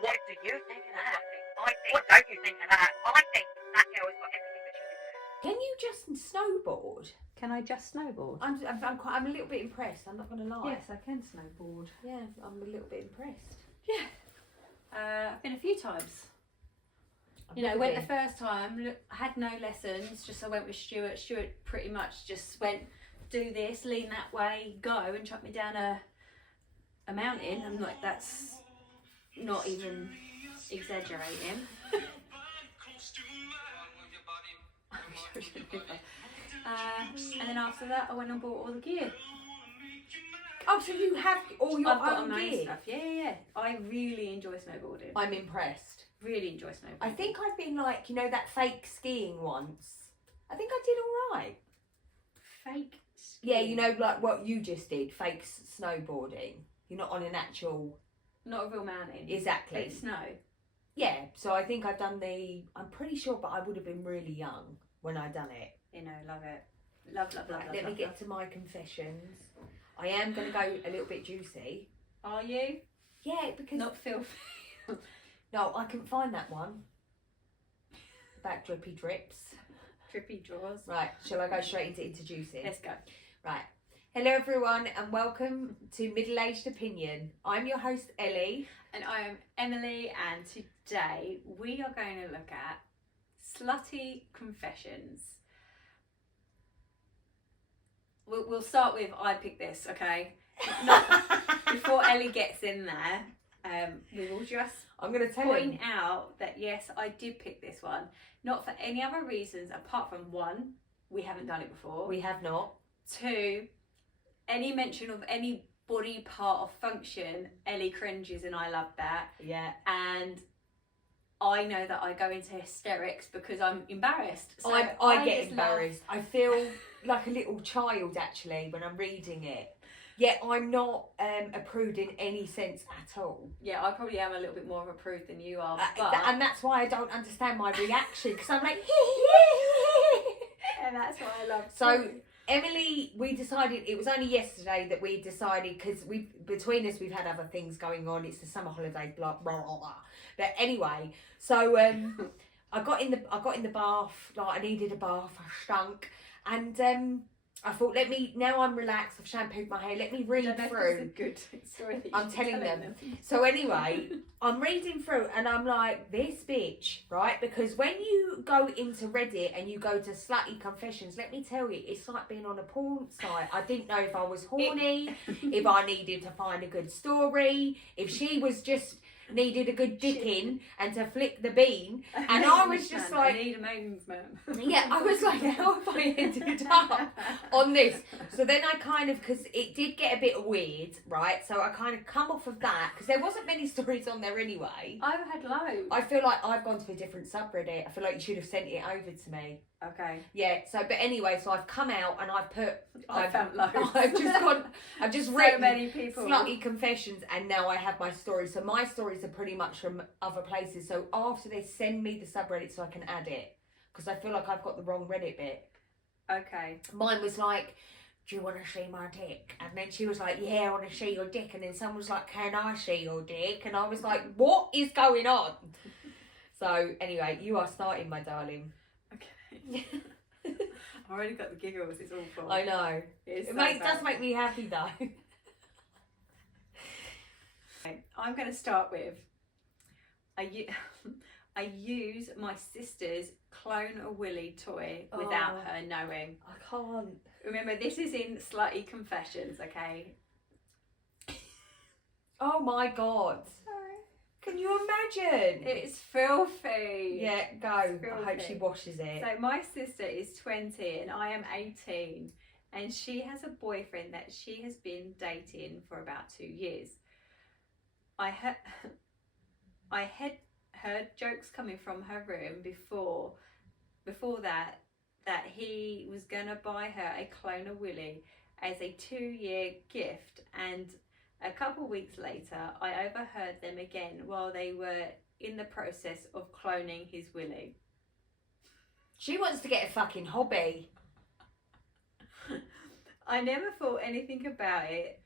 What do you think of that? What don't you think of that? I think that girl has got everything that she deserves. Can you just snowboard? Can I just snowboard? I'm a little bit impressed. I'm not going to lie. Yes, I can snowboard. Yeah, I'm a little bit impressed. Yeah. I've been a few times. I've You know, never went been. the first time, had no lessons, just I went with Stuart. Stuart pretty much just went, do this, lean that way, go, and chuck me down a mountain. I'm like, that's not even exaggerating. And then after that, I went and bought all the gear. Oh, so you have all your I've got own my own gear? stuff. Yeah. I really enjoy snowboarding. I'm impressed. Really enjoy snowboarding. I think I've been like, you know, that fake skiing once. I think I did all right. Fake. Yeah, you know, like what you just did, fake snowboarding. You're not on an actual... Not a real mountain. Exactly. It's snow. Yeah, so I think I've done I'm pretty sure, but I would have been really young when I done it. You know, love it. Love. Let me get to my confessions. I am going to go a little bit juicy. Are you? Yeah, because... Not filthy. No, I couldn't find that one. About drippy drips. Drippy drawers. Right, shall I go straight into introducing? Let's go. Right. Hello everyone and welcome to Middle Aged Opinion. I'm your host Ellie. And I am Emily, and today we are going to look at slutty confessions. We'll start with I picked this, okay? Before Ellie gets in there, we will just I'm going to tell point him. out that yes, I did pick this one, not for any other reasons apart from one, we haven't done it before. We have not. Two, any mention of any body part or function, Ellie cringes and I love that. Yeah. And I know that I go into hysterics because I'm embarrassed. So I get just embarrassed. I feel like a little child actually when I'm reading it. Yet I'm not a prude in any sense at all. Yeah, I probably am a little bit more of a prude than you are. And that's why I don't understand my reaction because I'm like, and that's why I love So too. Emily, we decided, it was only yesterday that we decided, because between us we've had other things going on, it's the summer holidays, blah blah blah blah. But anyway, so I got in the bath, like I needed a bath, I stunk, and I thought, now I'm relaxed, I've shampooed my hair, let me read through. It's a good story that I'm you're telling them. So anyway, I'm reading through and I'm like, this bitch, right? Because when you go into Reddit and you go to Slutty Confessions, let me tell you, it's like being on a porn site. I didn't know if I was horny, if I needed to find a good story, if she was just needed a good dicking and to flick the bean. And I was just like... I need a maidens man. Yeah, I was like, how have I ended up on this? So then I kind of, because it did get a bit weird, right? So I kind of come off of that, because there wasn't many stories on there anyway. I've had loads. I feel like I've gone to a different subreddit. I feel like you should have sent it over to me. Okay. Yeah, so, but anyway, so I've come out and I've put... I've found loads. I've just so written many people. Slutty Confessions, and now I have my stories. So my stories are pretty much from other places. So after this, send me the subreddit so I can add it. Because I feel like I've got the wrong Reddit bit. Okay. Mine was like, do you want to see my dick? And then she was like, yeah, I want to see your dick. And then someone was like, can I see your dick? And I was like, what is going on? So anyway, you are starting, my darling. Okay. I've already got the giggles, it's awful. I know. It's It does make me happy though. Okay, I'm going to start with, I use my sister's Clone a Willy toy without her knowing. I can't. Remember, this is in Slutty Confessions, okay? Oh my God. Can you imagine? It's filthy. Yeah, go. It's I hope she filthy. washes it. So my sister is 20 and I am 18, and she has a boyfriend that she has been dating for about 2 years. I had heard jokes coming from her room before that he was gonna buy her a Clone a Willy as a 2-year gift, and a couple weeks later I overheard them again while they were in the process of cloning his willy. She wants to get a fucking hobby. I never thought anything about it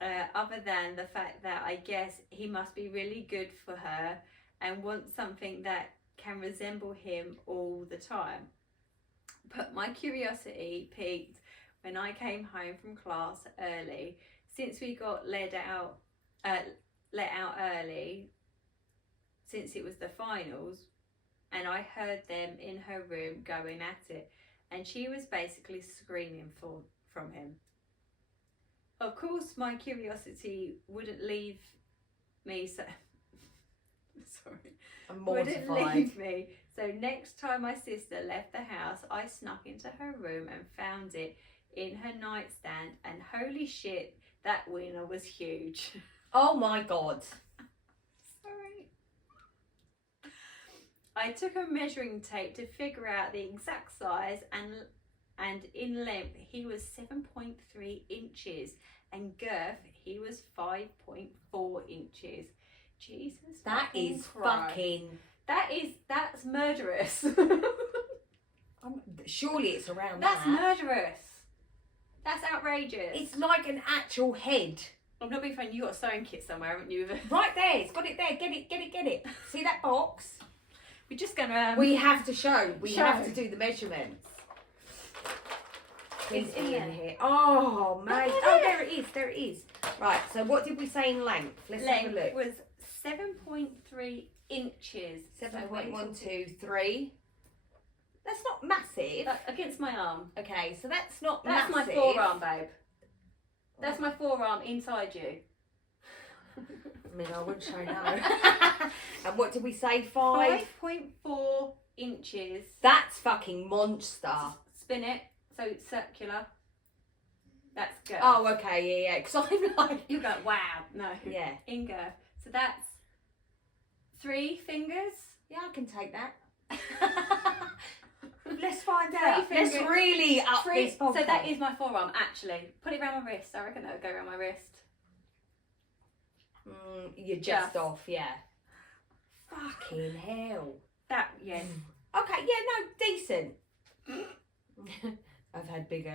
other than the fact that I guess he must be really good for her and wants something that can resemble him all the time. But my curiosity peaked when I came home from class early, since we got let out early, since it was the finals, and I heard them in her room going at it, and she was basically screaming from him. Of course, my curiosity wouldn't leave me. I'm Wouldn't mortified. leave me. So next time my sister left the house, I snuck into her room and found it in her nightstand, and holy shit, that wiener was huge. Oh my God. Sorry. I took a measuring tape to figure out the exact size, and in length he was 7.3 inches, and girth he was 5.4 inches. Jesus, That is Christ. fucking... That's murderous. Surely it's around That's that. murderous. That's outrageous. It's like an actual head. I'm not being funny. You got a sewing kit somewhere, haven't you? Right there. It's got it there. Get it. See that box? We're just gonna. We have to show. We Show. have to do the measurements. Please It's in be there. in here. Oh, mate. Look Oh, at there it is. There it is. Right. So what did we say in length? Let's have a Length look. was 7.3 inches. 7.123. That's not massive. Against my arm. Okay, so that's not That's massive. my forearm, babe. That's my forearm inside you. I mean, I wouldn't say no. And what did we say? 5.4 inches. That's fucking monster. Spin it so it's circular. That's good. Oh, okay, yeah. Because I'm like, You go, wow. No. yeah, In girth. So that's 3 fingers. yeah, I can take that. Let's find Three out. Let's fingers. really up Three. this So podcast. that is my forearm, actually. Put it around my wrist. I reckon that would go around my wrist. You're just Just. off, yeah. Fucking hell. That, yes. Okay, yeah, no, decent. I've had bigger.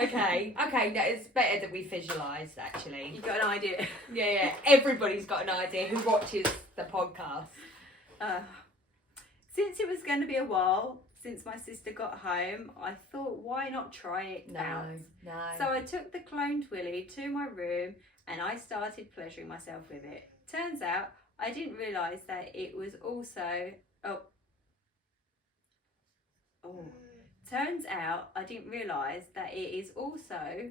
Okay, no, it's better that we visualised, actually. You got an idea. Yeah, everybody's got an idea who watches the podcast. Since it was going to be a while since my sister got home, I thought, why not try it out? No. So I took the cloned willy to my room and I started pleasuring myself with it. Turns out I didn't realise that it was also Turns out I didn't realise that it is also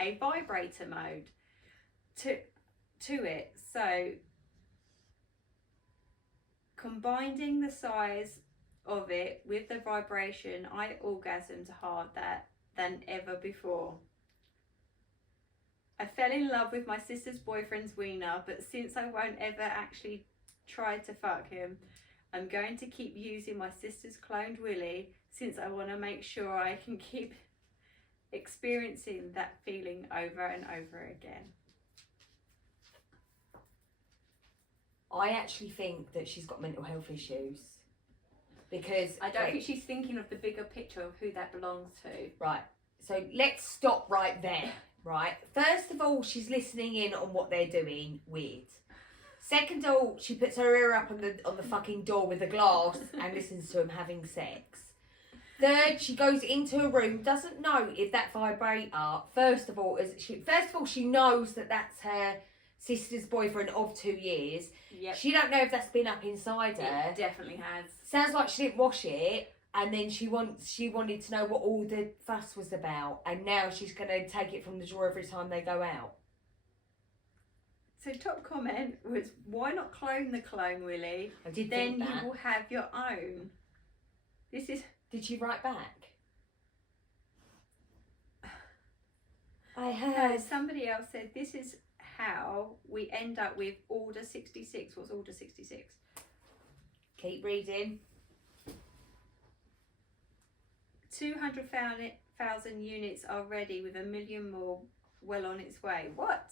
a vibrator mode to it. So combining the size of it with the vibration, I orgasmed harder than ever before. I fell in love with my sister's boyfriend's wiener, but since I won't ever actually try to fuck him, I'm going to keep using my sister's cloned willy, since I want to make sure I can keep experiencing that feeling over and over again. I actually think that she's got mental health issues. Because... I don't think she's thinking of the bigger picture of who that belongs to. Right, so let's stop right there, right? First of all, she's listening in on what they're doing. Weird. Second of all, she puts her ear up on the fucking door with a glass and listens to them having sex. Third, she goes into a room, doesn't know if that vibrator. First of all, she knows that that's her sister's boyfriend of 2 years. Yep. She don't know if that's been up inside her. It definitely has. Sounds like she didn't wash it, and then she wanted to know what all the fuss was about, and now she's going to take it from the drawer every time they go out. So top comment was, why not clone the clone willy? I did Then think that. you will have your own. This is... Did she write back? I No, heard. somebody else said this is how we end up with Order 66. What's Order 66? Keep reading. 200,000 units are ready, with 1 million more well on its way. What?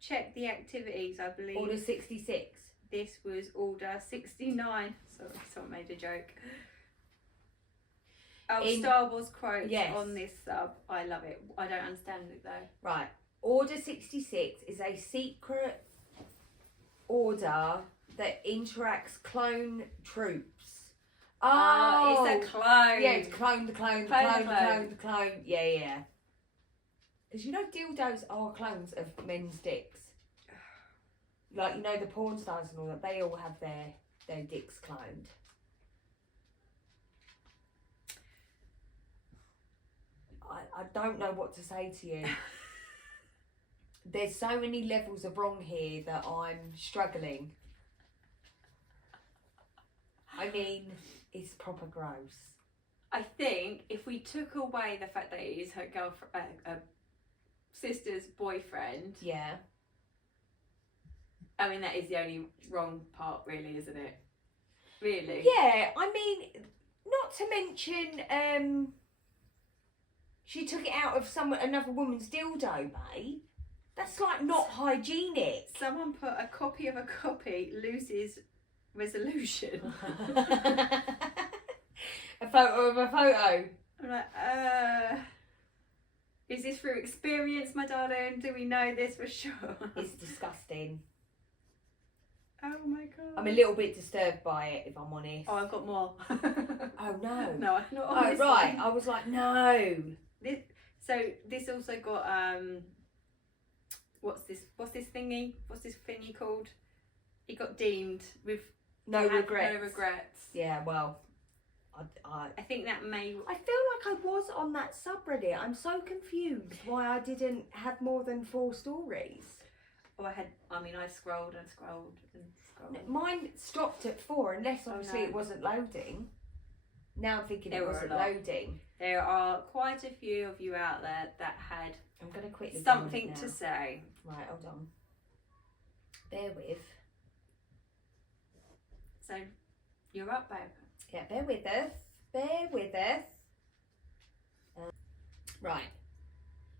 Check the activities, I believe. Order 66. This was Order 69. Sorry, someone made a joke. Oh, In- Star Wars quotes Yes. on this sub. I love it. I don't understand it though. Right. Order 66 is a secret order that interacts clone troops. Oh, It's a clone. yeah, it's clone. Yeah. Because you know dildos are clones of men's dicks. Like, you know, the porn stars and all that, they all have their dicks cloned. I don't know what to say to you. There's so many levels of wrong here that I'm struggling. I mean, it's proper gross. I think if we took away the fact that it is her girlfriend, sister's boyfriend, Yeah. I mean that is the only wrong part, really, isn't it? Really? Yeah, I mean, not to mention, she took it out of another woman's dildo, babe. That's like not hygienic. Someone put a copy of a copy loses resolution. A photo of a photo. I'm like, is this through experience, my darling? Do we know this for sure? It's disgusting. Oh my god. I'm a little bit disturbed by it, if I'm honest. Oh, I've got more. Oh no. No, I'm not. Oh right. I was like, no. This also got what's this thingy called? It got deemed with No regrets. No regrets. Yeah, well, I think that may. I feel like I was on that subreddit. I'm so confused why I didn't have more than 4 stories. Oh, I scrolled and scrolled and scrolled. Mine stopped at 4, unless obviously no. it wasn't loading. Now I'm thinking There it were a wasn't lot. loading. There are quite a few of you out there that had I'm going to quickly something go on it to now. say. Right, hold on. Bear with. So, you're up, babe. Yeah, bear with us. Bear with us. Right.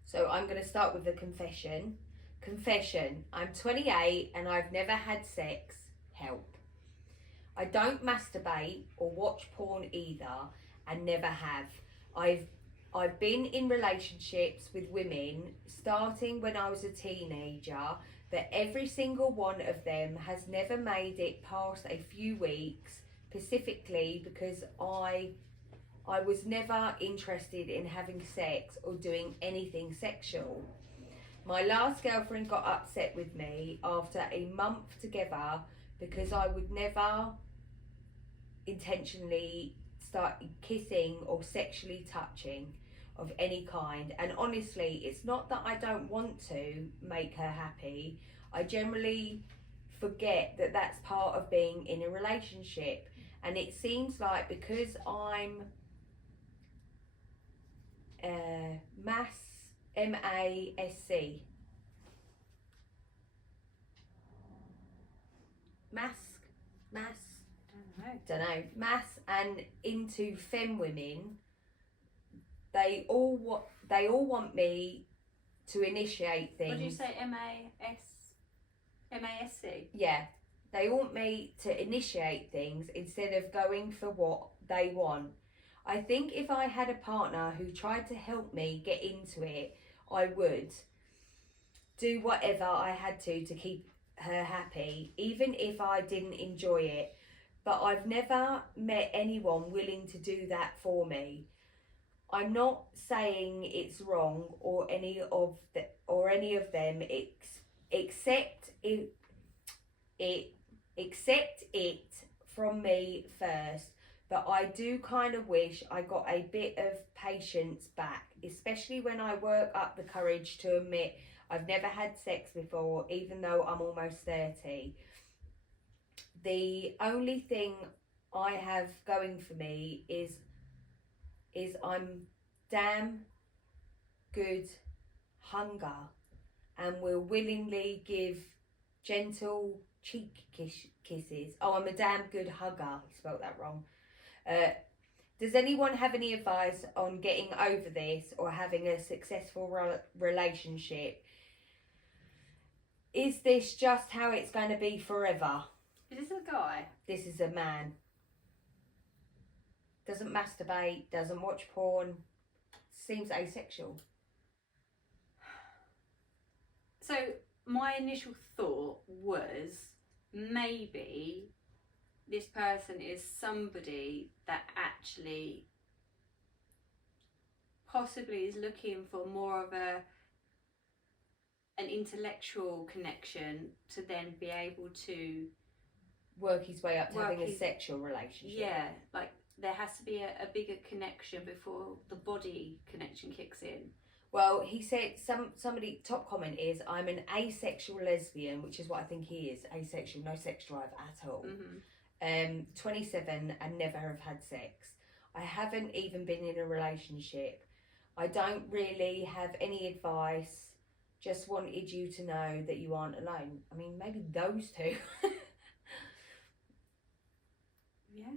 So I'm going to start with a confession. Confession. I'm 28 and I've never had sex. Help. I don't masturbate or watch porn either, and never have. I've been in relationships with women starting when I was a teenager, but every single one of them has never made it past a few weeks, specifically because I was never interested in having sex or doing anything sexual. My last girlfriend got upset with me after a month together because I would never intentionally start kissing or sexually touching of any kind. And honestly, it's not that I don't want to make her happy. I generally forget that that's part of being in a relationship. And it seems like because I'm M-A-S-C. Don't know. Mass and into femme women. They all want me to initiate things. What did you say? M-A-S-C? Yeah. They want me to initiate things instead of going for what they want. I think if I had a partner who tried to help me get into it, I would do whatever I had to keep her happy, even if I didn't enjoy it. But I've never met anyone willing to do that for me. I'm not saying it's wrong or any of them, except it from me first. But I do kind of wish I got a bit of patience back, especially when I work up the courage to admit I've never had sex before, even though I'm almost 30. The only thing I have going for me is I'm damn good hunger and will willingly give gentle cheek kisses. Oh, I'm a damn good hugger. He spelled that wrong. Does anyone have any advice on getting over this or having a successful relationship? Is this just how it's going to be forever? Is this a guy? This is a man. doesn't masturbate, doesn't watch porn, seems asexual. So my initial thought was maybe this person is somebody that actually possibly is looking for more of an intellectual connection to then be able to work his way up to having a sexual relationship. Yeah, like there has to be a bigger connection before the body connection kicks in. Well, he said somebody top comment is, I'm an asexual lesbian, which is what I think he is, asexual, no sex drive at all. 27 and never have had sex. I haven't even been in a relationship. I don't really have any advice. Just wanted you to know that you aren't alone. I mean, maybe those two. Yeah.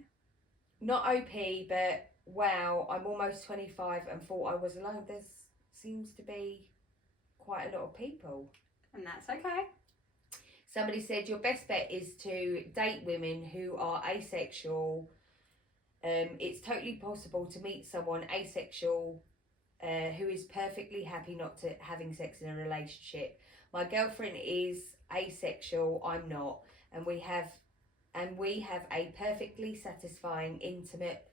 Not OP, but wow, I'm almost 25 and thought I was alone. There seems to be quite a lot of people. And that's okay. Somebody said your best bet is to date women who are asexual. It's totally possible to meet someone asexual who is perfectly happy not to having sex in a relationship. My girlfriend is asexual, I'm not, and we have a perfectly satisfying, intimate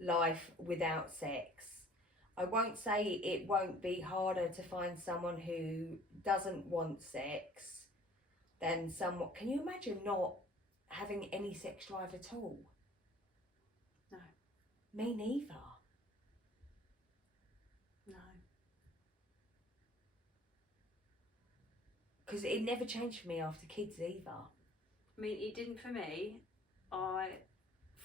life without sex. I won't say it won't be harder to find someone who doesn't want sex than someone. Can you imagine not having any sex drive at all? No. Me neither. No. Because it never changed for me after kids either. I mean, it didn't for me.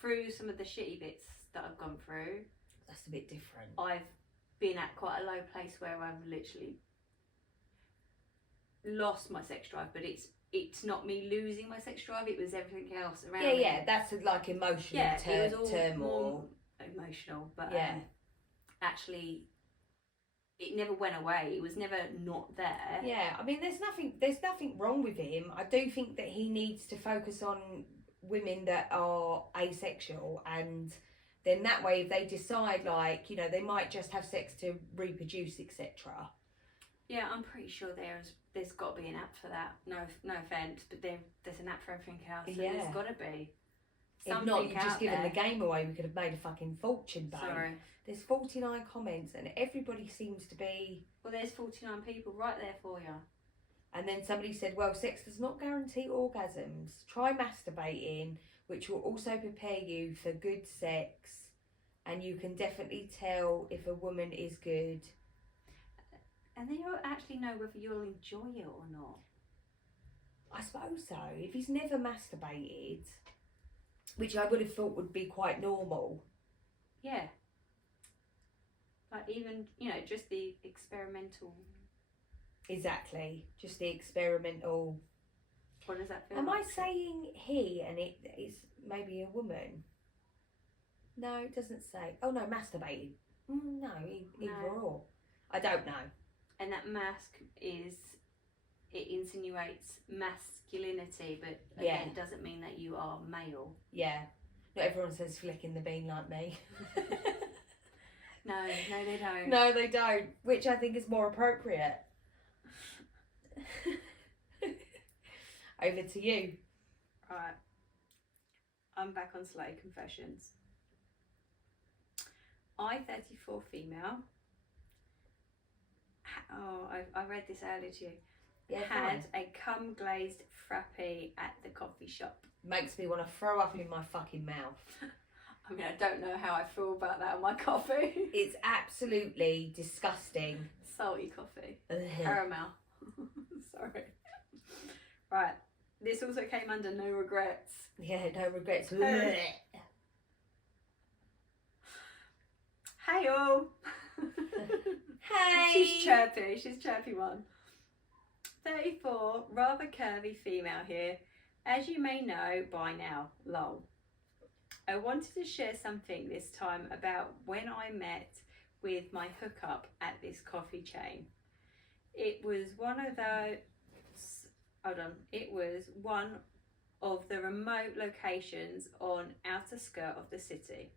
Through some of the shitty bits that I've gone through, That's a bit different. I've been at quite a low place where I've literally lost my sex drive, but it's not me losing my sex drive, it was everything else around me. Yeah, that's like emotional it was all turmoil. more emotional, but Yeah. actually it never went away. It was never not there. Yeah, I mean, there's nothing wrong with him. I do think that he needs to focus on women that are asexual, and then that way, if they decide, like, you know, they might just have sex to reproduce, etc. Yeah, I'm pretty sure there's got to be an app for that. No offense, but there's an app for everything else. So Yeah. there's got to be. If not, you've just out given there. the game away. We could have made a fucking fortune, babe. Sorry. There's 49 comments, and everybody seems to be. Well, there's 49 people right there for you. And then somebody said, well, sex does not guarantee orgasms. Try masturbating, which will also prepare you for good sex. And you can definitely tell if a woman is good. And then you'll actually know whether you'll enjoy it or not. I suppose so. If he's never masturbated, which I would have thought would be quite normal. Yeah. Like even, just the experimental. Exactly. Just the experimental. What does that feel Am like? I saying he and it is maybe a woman? No, it doesn't say. Oh no, masturbating. No, either or. I don't know. And that mask it insinuates masculinity, but again, it doesn't mean that you are male. Yeah. Not everyone says flicking the bean like me. No, they don't. No, they don't. Which I think is more appropriate. Over to you. Right. I'm back on Slutty Confessions. I-34 female. Oh, I read this earlier to you. Yeah, had a cum glazed frappe at the coffee shop. Makes me want to throw up in my fucking mouth. I mean, I don't know how I feel about that on my coffee. It's absolutely disgusting. Salty coffee. Ugh. Caramel. Sorry. Right. This also came under no regrets. Yeah, no regrets. Hey all. Hey. She's chirpy. She's chirpy one. 34, rather curvy female here. As you may know by now, lol. I wanted to share something this time about when I met with my hookup at this coffee chain. It was one of the remote locations on outer skirt of the city.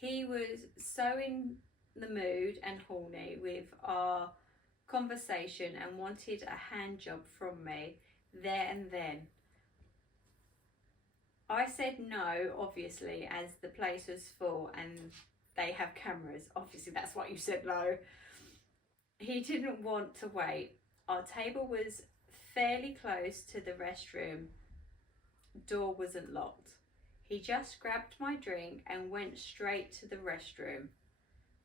He was so in the mood and horny with our conversation and wanted a hand job from me there and then. I said no, obviously, as the place was full and they have cameras. Obviously, that's why you said no. He didn't want to wait. Our table was fairly close to the restroom. Door wasn't locked. He just grabbed my drink and went straight to the restroom.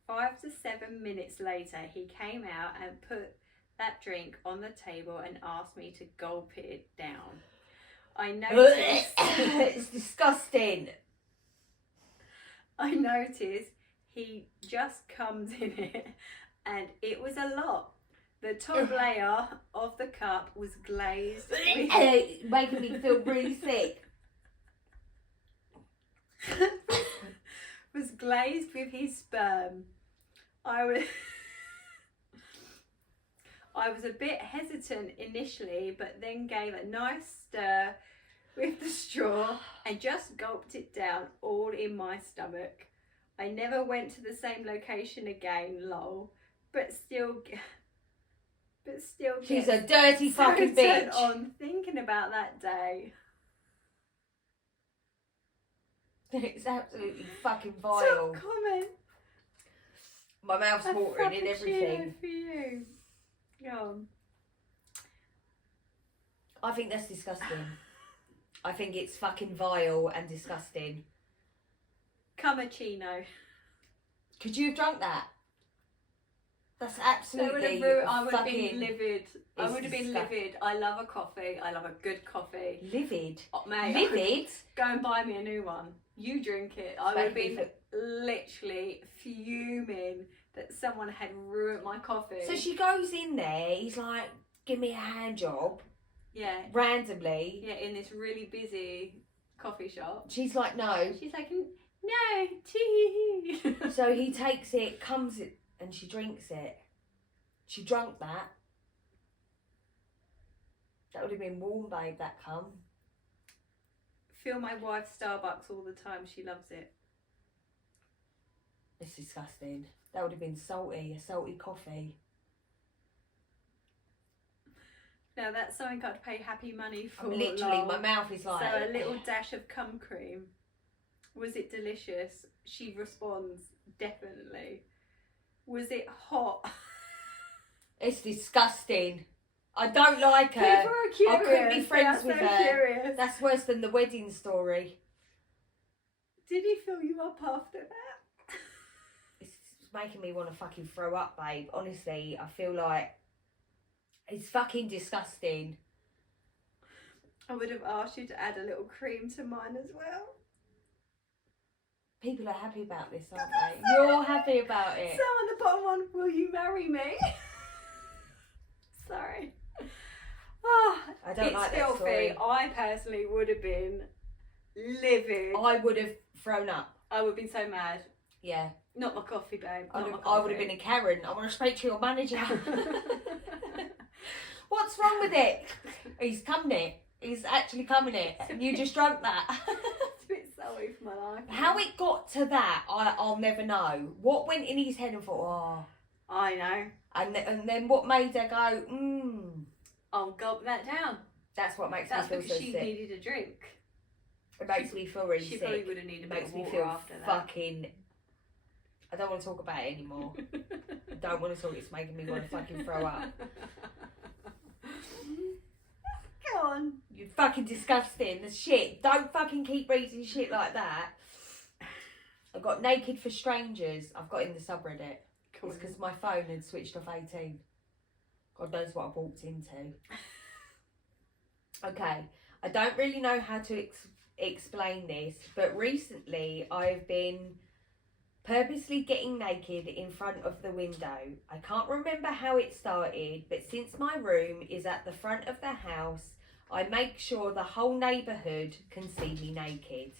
5 to 7 minutes later, he came out and put that drink on the table and asked me to gulp it down. I noticed... It's disgusting. I noticed he just comes in it and it was a lot. The top layer of the cup was glazed with... Making me feel really sick. was glazed with his sperm. I was a bit hesitant initially, but then gave a nice stir with the straw and just gulped it down all in my stomach. I never went to the same location again, lol. But still She's a dirty fucking bitch. On thinking about that day. It's absolutely fucking vile. Top comment. My mouth's watering and everything. For you. Go on. I think that's disgusting. I think it's fucking vile and disgusting. Cappuccino. Could you have drunk that? That's absolutely I would have been livid. I would have been disgusting. livid. I love a coffee. I love a good coffee. Livid? Oh, mate, Livid? go and buy me a new one. You drink it. I would have been literally fuming that someone had ruined my coffee. So she goes in there, he's like, give me a hand job. Yeah. Randomly. Yeah, in this really busy coffee shop. She's like, no. She's like, no, tea. So he takes it, comes it, and she drinks it. She drunk that. That would have been warm, babe, that cum. Fill my wife's Starbucks all the time. She loves it. It's disgusting. That would have been salty, a salty coffee. Now that's something I'd pay happy money for. Literally, lol. my mouth is like... So a little dash of cum cream. Was it delicious? She responds, definitely. Was it hot? It's disgusting. I don't like her. People are curious. I couldn't be friends with her. Curious. That's worse than the wedding story. Did he fill you up after that? It's making me want to fucking throw up, babe. Honestly, I feel like it's fucking disgusting. I would have asked you to add a little cream to mine as well. People are happy about this, aren't they? You're happy about it. So on the bottom one, will you marry me? Sorry. Oh, I don't like that filthy. story. I personally would have been livid. I would have thrown up. I would have been so mad. Yeah. Not my coffee, babe. I would have been a Karen. I want to speak to your manager. What's wrong with it? He's coming it. He's actually coming it. And you just drunk that. It's a bit sorry for my life. How it got to that, I'll never know. What went in his head and thought, oh. I know. And then what made her go, I'll gulp that down. That's what makes That's me feel because so she sick. needed a drink. It makes me feel really She sick. probably would have needed a It bit makes of me water feel after that. fucking... I don't want to talk about it anymore. I don't want to talk. It's making me want to fucking throw up. Go on. You're fucking disgusting. The shit. Don't fucking keep reading shit like that. I got Naked for Strangers. I've got in the subreddit. Cool. It's because my phone had switched off 18. God knows what I've walked into. Okay. I don't really know how to explain this, but recently I've been purposely getting naked in front of the window. I can't remember how it started, but since my room is at the front of the house, I make sure the whole neighbourhood can see me naked.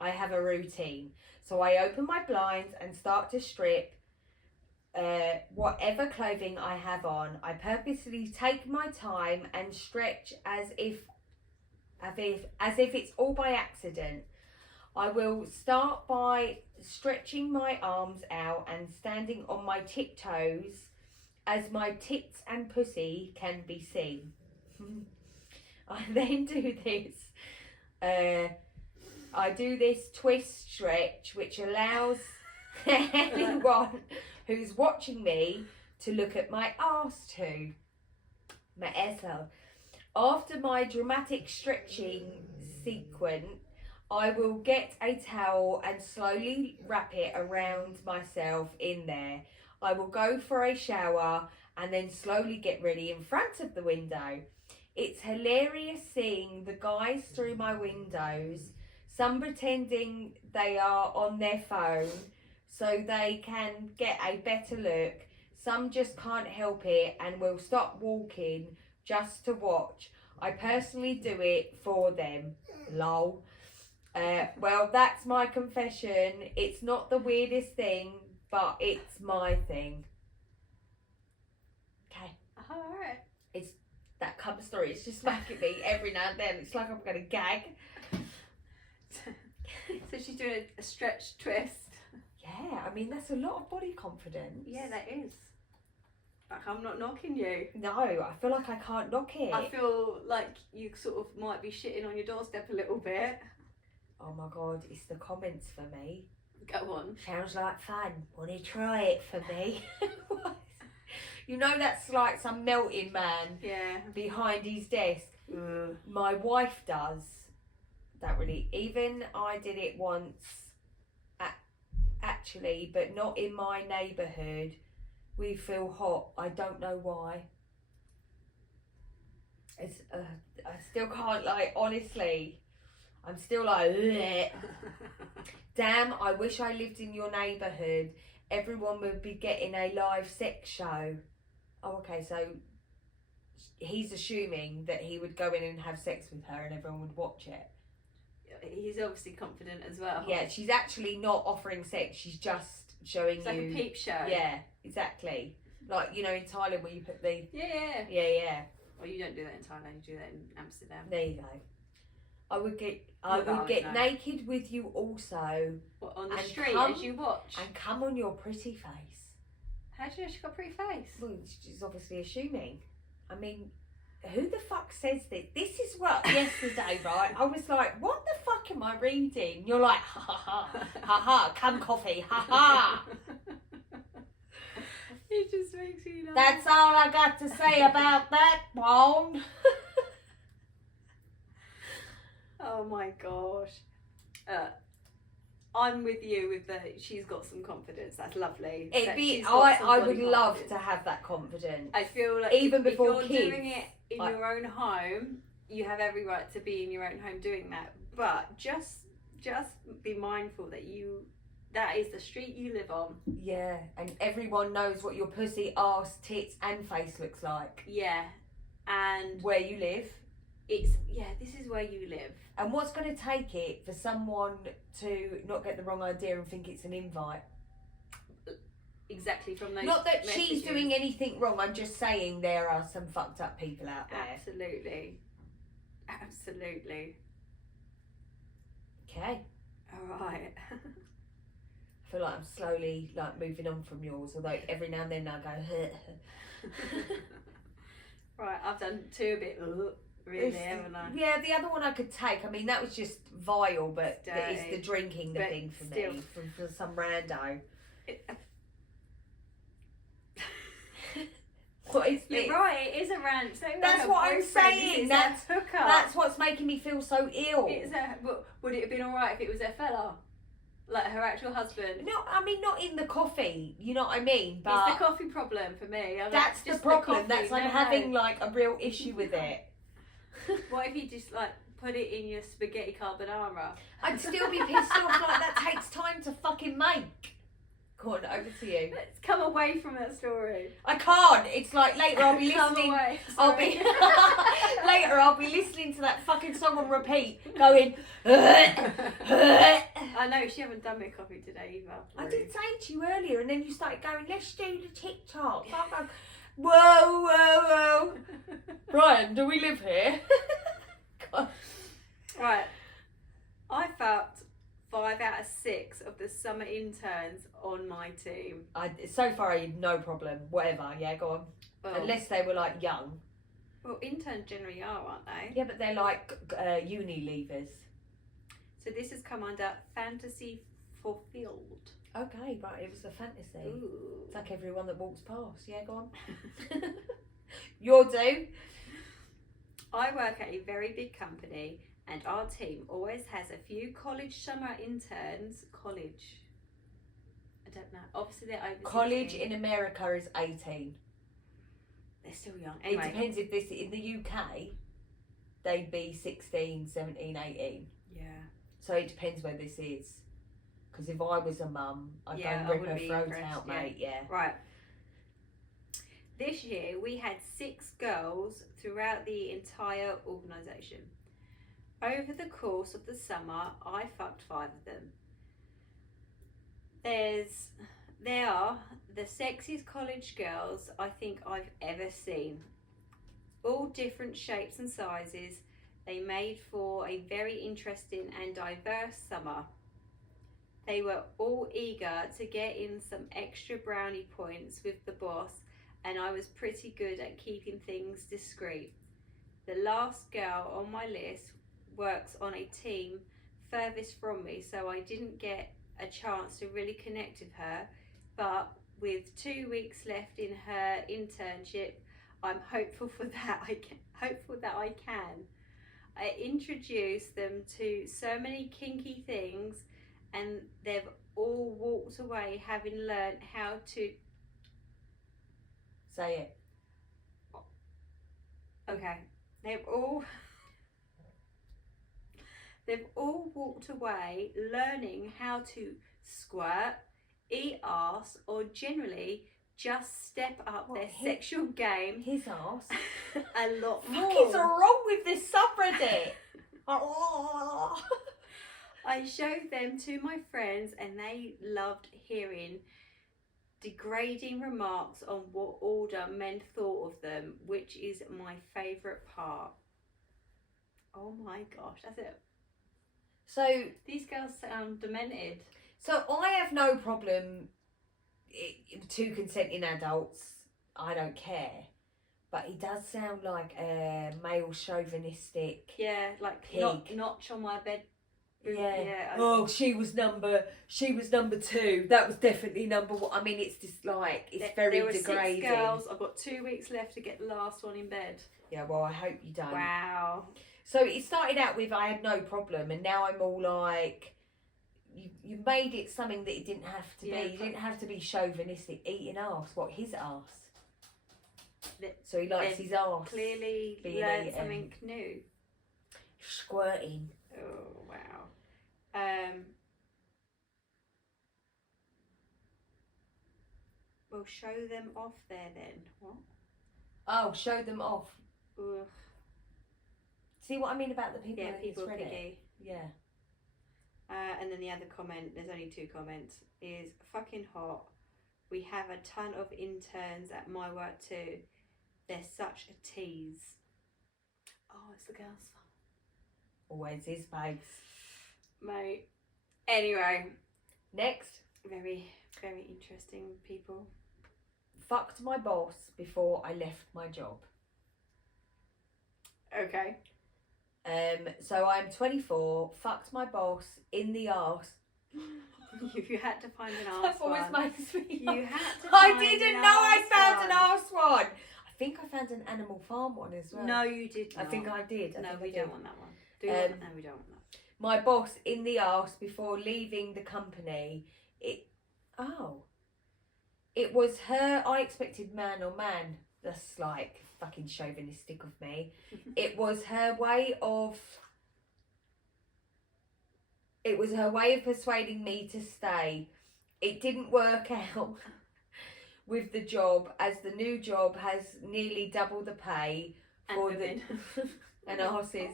I have a routine. So I open my blinds and start to strip whatever clothing I have on. I purposely take my time and stretch as if it's all by accident. I will start by stretching my arms out and standing on my tiptoes as my tits and pussy can be seen. I then do this. I do this twist stretch, which allows anyone who's watching me to look at my arse too. My asshole. After my dramatic stretching sequence, I will get a towel and slowly wrap it around myself in there. I will go for a shower and then slowly get ready in front of the window. It's hilarious seeing the guys through my windows, some pretending they are on their phone so they can get a better look. Some just can't help it and will stop walking just to watch. I personally do it for them. Lol. Well, that's my confession. It's not the weirdest thing, but it's my thing. Okay. Alright. It's that cover story. It's just making me every now and then. It's like I'm going to gag. So she's doing a stretch twist. Yeah, I mean, that's a lot of body confidence. Yeah, that is. Like, I'm not knocking you. No, I feel like I can't knock it. I feel like you sort of might be shitting on your doorstep a little bit. Oh my God, it's the comments for me. Go on. Sounds like fun. Want to try it for me? You know, that's like some melting man behind his desk. My wife does that really. Even I did it once, actually, but not in my neighbourhood. We feel hot. I don't know why. It's I still can't, like, honestly. I'm still like, bleh. Damn, I wish I lived in your neighbourhood. Everyone would be getting a live sex show. Oh, okay, so he's assuming that he would go in and have sex with her and everyone would watch it. He's obviously confident as well. Yeah, she's actually not offering sex. She's just showing it's you. It's like a peep show. Yeah, exactly. Like, you know, in Thailand where you put the... Yeah. Well, you don't do that in Thailand. You do that in Amsterdam. There you go. I would get naked with you also. What, on the street as you watch? And come on your pretty face. How do you know she's got a pretty face? Well, she's obviously assuming. I mean, who the fuck says this? This is what yesterday, right? I was like, what the fuck am I reading? You're like, ha ha ha, ha ha, come coffee, ha ha. It just makes you laugh. That's all I got to say about that one. Oh my gosh. I'm with you with the she's got some confidence. That's lovely. I would love to have that confidence. I feel like even before if kids, you're doing it in your own home, you have every right to be in your own home doing that. But just be mindful that is the street you live on. Yeah, and everyone knows what your pussy, arse, tits and face looks like. Yeah. And where you live. This is where you live. And what's going to take it for someone to not get the wrong idea and think it's an invite? Exactly, from those Not that messages. She's doing anything wrong, I'm just saying there are some fucked up people out there. Absolutely. Okay. Alright. I feel like I'm slowly moving on from yours, although every now and then I go Right, I've done two a bit really, haven't I? Yeah, the other one I could take. I mean, that was just vile, but it's the drinking the thing for still. me from some rando. What is this? You're right, it is a rant. That's what I'm saying. That's what's making me feel so ill. Would it have been alright if it was her fella? Like her actual husband? No, I mean, not in the coffee, you know what I mean? But it's the coffee problem for me. That's the problem. I'm having like a real issue with it. What if you just like put it in your spaghetti carbonara? I'd still be pissed off. Like, that takes time to fucking make. Go on, over to you. Let's come away from that story. I can't. It's like later I'll be listening. Later I'll be listening to that fucking song on repeat, going. I noticed you haven't done me coffee today either. I did say to you earlier, and then you started going, let's do the TikTok. Whoa. Brian, do we live here? God. Right. I felt 5 out of 6 of the summer interns on my team. So far, I had no problem. Whatever, yeah, go on. Well, Unless they were like young. well, interns generally are, aren't they? Yeah, but they're like uni leavers. So this has come under fantasy fulfilled. Okay, right, it was a fantasy. Ooh. It's like everyone that walks past. Yeah, go on. Your do. I work at a very big company, and our team always has a few college summer interns. College. I don't know. Obviously, they're over College 16. in America is 18. They're still young. It Anyway. depends if this in the UK, they'd be 16, 17, 18. Yeah. So it depends where this is. Because if I was a mum, I'd Yeah, go I and rip would her be throat impressed, out, yeah. mate. Yeah. Right. This year we had 6 girls throughout the entire organisation. Over the course of the summer, I fucked 5 of them. They are the sexiest college girls I think I've ever seen. All different shapes and sizes. They made for a very interesting and diverse summer. They were all eager to get in some extra brownie points with the boss, and I was pretty good at keeping things discreet. The last girl on my list works on a team furthest from me, so I didn't get a chance to really connect with her, but with 2 weeks left in her internship, I'm hopeful that I can. I introduced them to so many kinky things, and they've all walked away having learned how to... Say it. Okay. They've all walked away learning how to squirt, eat arse, or generally just step up their sexual game His arse. a lot more. What is wrong with this subreddit? Oh. I showed them to my friends, and they loved hearing degrading remarks on what older men thought of them, which is my favourite part. Oh my gosh, that's it. So These girls sound demented. So I have no problem. Two consenting adults, I don't care. But he does sound like a male chauvinistic. Yeah, like pig. notch on my bed. Yeah. Oh, she was number 2. That was definitely number 1. I mean, it's just like very there were degrading. 6 girls. I've got 2 weeks left to get the last one in bed. Yeah, well, I hope you don't. Wow. So it started out with I had no problem, and now I'm all like, you made it something that it didn't have to Yeah, be. You didn't have to be chauvinistic. Eating arse. What, his arse? Th- So he likes his arse. Clearly being learned eaten. something new. Squirting. Oh wow. We'll show them off there then. What? Oh, show them off. Ugh. See what I mean about the people? Yeah, that people are read it? piggy. Yeah. And then the other comment, there's only 2 comments, is fucking hot. We have a ton of interns at my work too. They're such a tease. Oh, it's the girls' fault. Always his babes. Mate. Anyway, Next. very, very interesting people. Fucked my boss before I left my job. Okay. So I'm 24, fucked my boss in the arse. You had to find an That arse always one. makes me You laugh. had to I find didn't an know I arse found one. an arse one. I think I found an Animal Farm one as well. No, you did I not. think I did. No, think we I did. don't want that one. Do you want that? No, we don't want that. My boss in the arse before leaving the company. It was her. I expected man or man. That's like fucking chauvinistic of me. It was her way of persuading me to stay. It didn't work out with the job, as the new job has nearly double the pay for women. and arses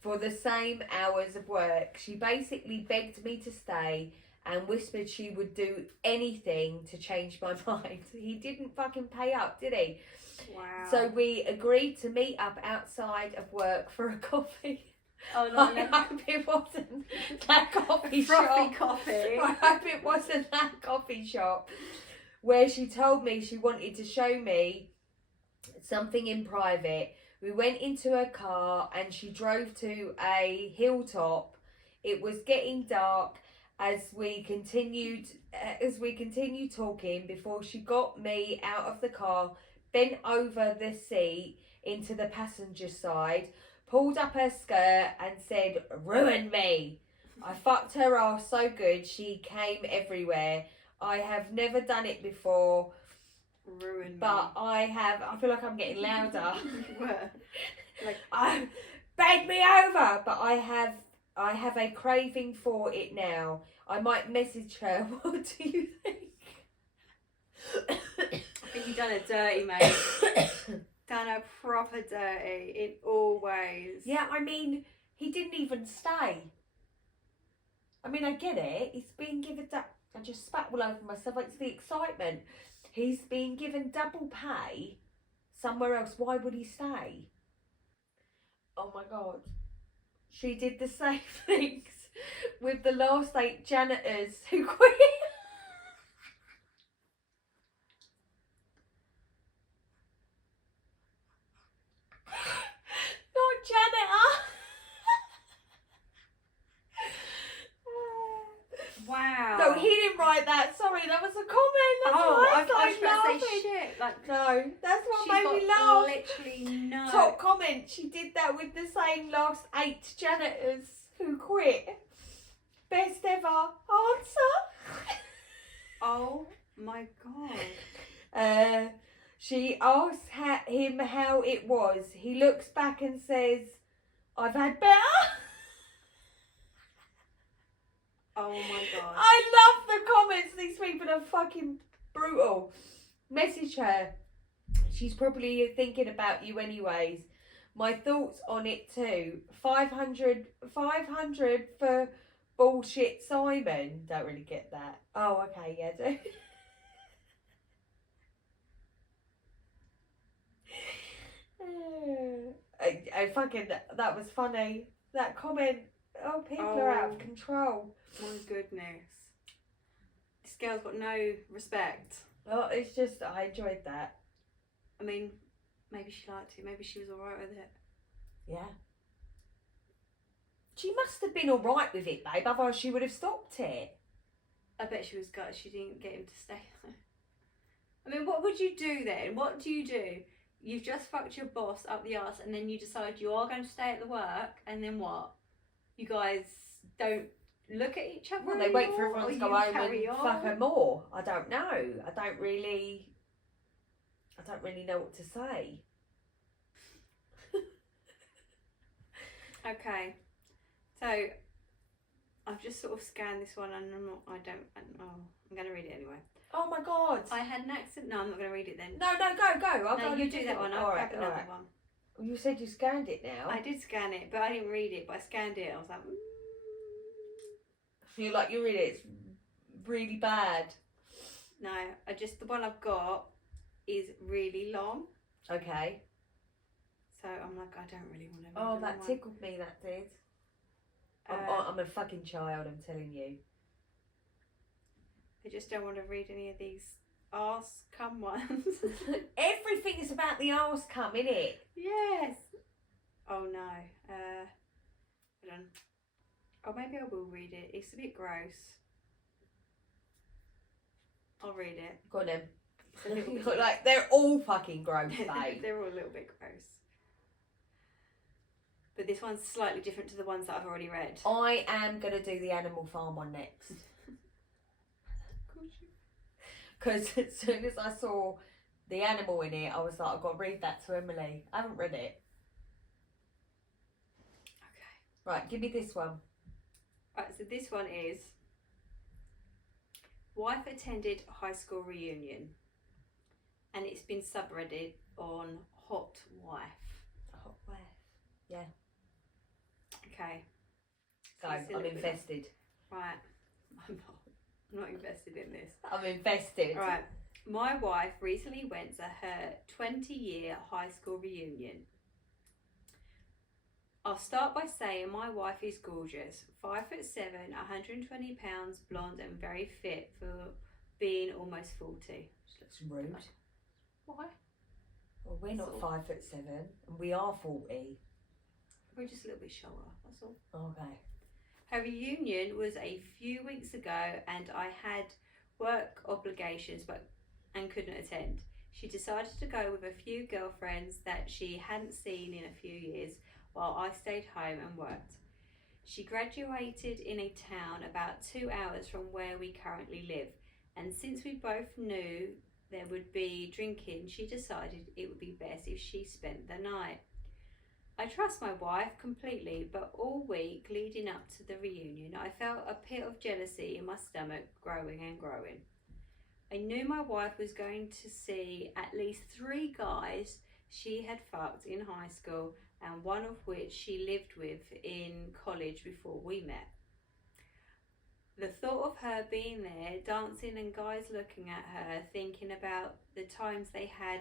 for the same hours of work. She basically begged me to stay and whispered she would do anything to change my mind. He didn't fucking pay up, did he? Wow. So we agreed to meet up outside of work for a coffee. Oh, not I hope it wasn't that coffee frothy shop. coffee. I hope it wasn't that coffee shop where she told me she wanted to show me something in private. We went into her car and she drove to a hilltop. It was getting dark as we continued talking before she got me out of the car, bent over the seat into the passenger side, pulled up her skirt and said, "Ruin me." I fucked her ass so good she came everywhere. I have never done it before, Ruin me. but I feel like I'm getting louder. You were. Like, I bend me over, but I have a craving for it now. I might message her. What do you think? I think you've done it dirty, mate. Done a proper dirty in all ways. Yeah, I mean, he didn't even stay. I mean, I get it. He's been given I just spat all over myself. It's the excitement. He's been given double pay somewhere else. Why would he stay? Oh my God. She did the same things with the last 8 janitors who quit. Not janitor. Wow. No, he didn't write that. Sorry, that was a comment. That's why I I was started about to laughing. say shit. Like, No, that's what she's made me got laugh. literally no. Top comment. She did that with the same last 8 janitors who quit. Best ever answer. Oh my God. She asked him how it was. He looks back and says, "I've had better." Oh my God. I love the comments. These people are fucking brutal. Message her. She's probably thinking about you anyways. My thoughts on it too. 500 for bullshit Simon. Don't really get that. Oh, okay, yeah, do. I fucking, that was funny. That comment. Oh, people are out of control. My goodness. This girl's got no respect. Oh, it's just, I enjoyed that. I mean, maybe she liked it. Maybe she was alright with it. Yeah. She must have been alright with it, babe, otherwise she would have stopped it. I bet she was gutted she didn't get him to stay. I mean, what would you do then? What do? You've just fucked your boss up the arse and then you decide you are going to stay at the work, and then what? You guys don't look at each other Well, they wait for anymore, everyone to or go you home carry and on? fuck her more. I don't know. I don't really know what to say. Okay, so I've just sort of scanned this one and I'm going to read it anyway. Oh my God. I had an accident. No, I'm not going to read it then. No, go. I'll No, go you and do that one. I'll Alright, grab another alright. one. You said you scanned it now. I did scan it, but I didn't read it. But I scanned it. I was like, Feel like you read it. It's really bad. no. The one I've got is really long. Okay. So I'm like, I don't really want to. Oh, read that one. tickled me. That did. I'm a fucking child. I'm telling you. I just don't want to read any of these arse cum ones. Everything is about the arse cum, innit? Yes. Oh no. Hold on. Oh, maybe I will read it. It's a bit gross. I'll read it. Go on then. It's a little bit. Like, they're all fucking gross, babe. They're all a little bit gross. But this one's slightly different to the ones that I've already read. I am going to do the Animal Farm one next. Because as soon as I saw the animal in it, I was like, I've got to read that to Emily. I haven't read it. Okay. Right, give me this one. Right, so this one is: wife attended high school reunion, and it's been subreddit on hot wife. Hot wife. Yeah. Okay. Go, So it's a I'm little bit- invested. Right. I'm not invested in this. I'm invested. Right. My wife recently went to her 20-year high school reunion. I'll start by saying my wife is gorgeous. 5'7", 120 pounds, blonde and very fit for being almost 40. That's rude. Why? Well, we're not 5'7", and we are 40. We're just a little bit shorter, that's all. Okay. Her reunion was a few weeks ago and I had work obligations and couldn't attend. She decided to go with a few girlfriends that she hadn't seen in a few years while I stayed home and worked. She graduated in a town about 2 hours from where we currently live, and since we both knew there would be drinking, she decided it would be best if she spent the night. I trust my wife completely, but all week leading up to the reunion, I felt a pit of jealousy in my stomach growing and growing. I knew my wife was going to see at least 3 guys she had fucked in high school, and one of which she lived with in college before we met. The thought of her being there, dancing and guys looking at her, thinking about the times they had